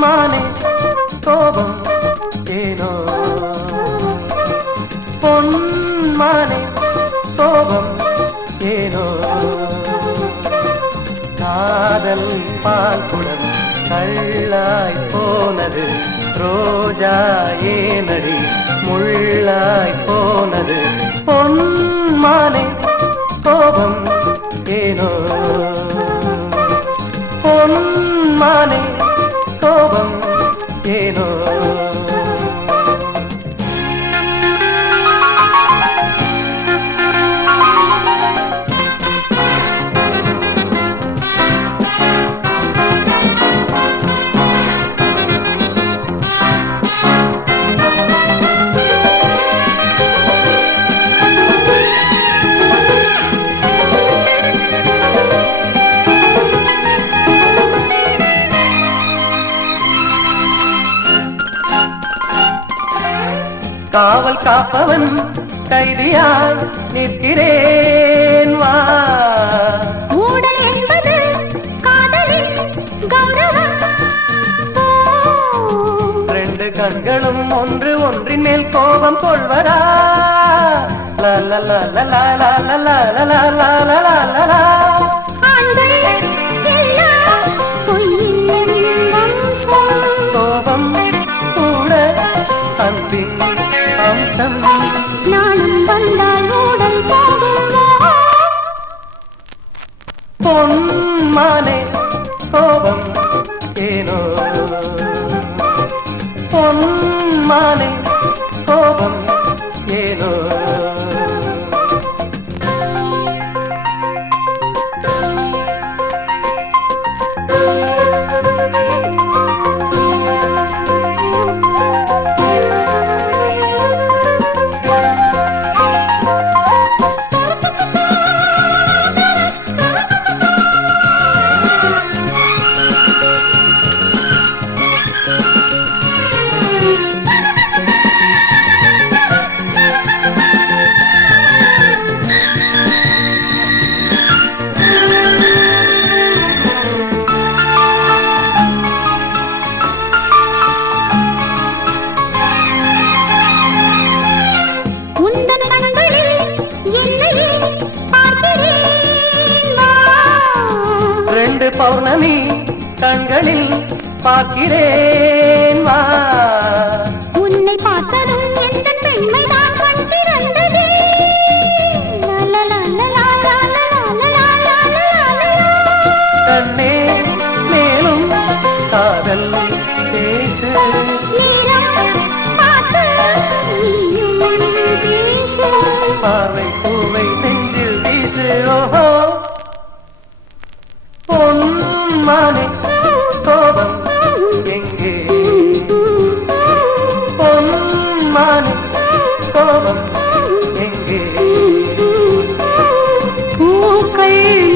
மானே கோபம் ஏனோ பொன்மானே கோபம் ஏனோ காதல் பால் குடம் கள்ளாய் போனது ரோஜா ஏனடி முள்ளாய் போனது. பொன்மானே கோபம் ஏனோ? பொன்மானே காவல் காப்பவன் கைதியாய் நிற்கிறேன் வா. கண்களும் ஒன்று ஒன்றின் மேல் கோபம் கொள்வரா la la la la la la la பொன்மானே பௌர்ணமி கண்களில் பார்க்கிறேன் வா. உன்னை பார்த்ததும் எந்த பெண்மைதான் வந்திருந்தது? பார்வை பூவை Bye.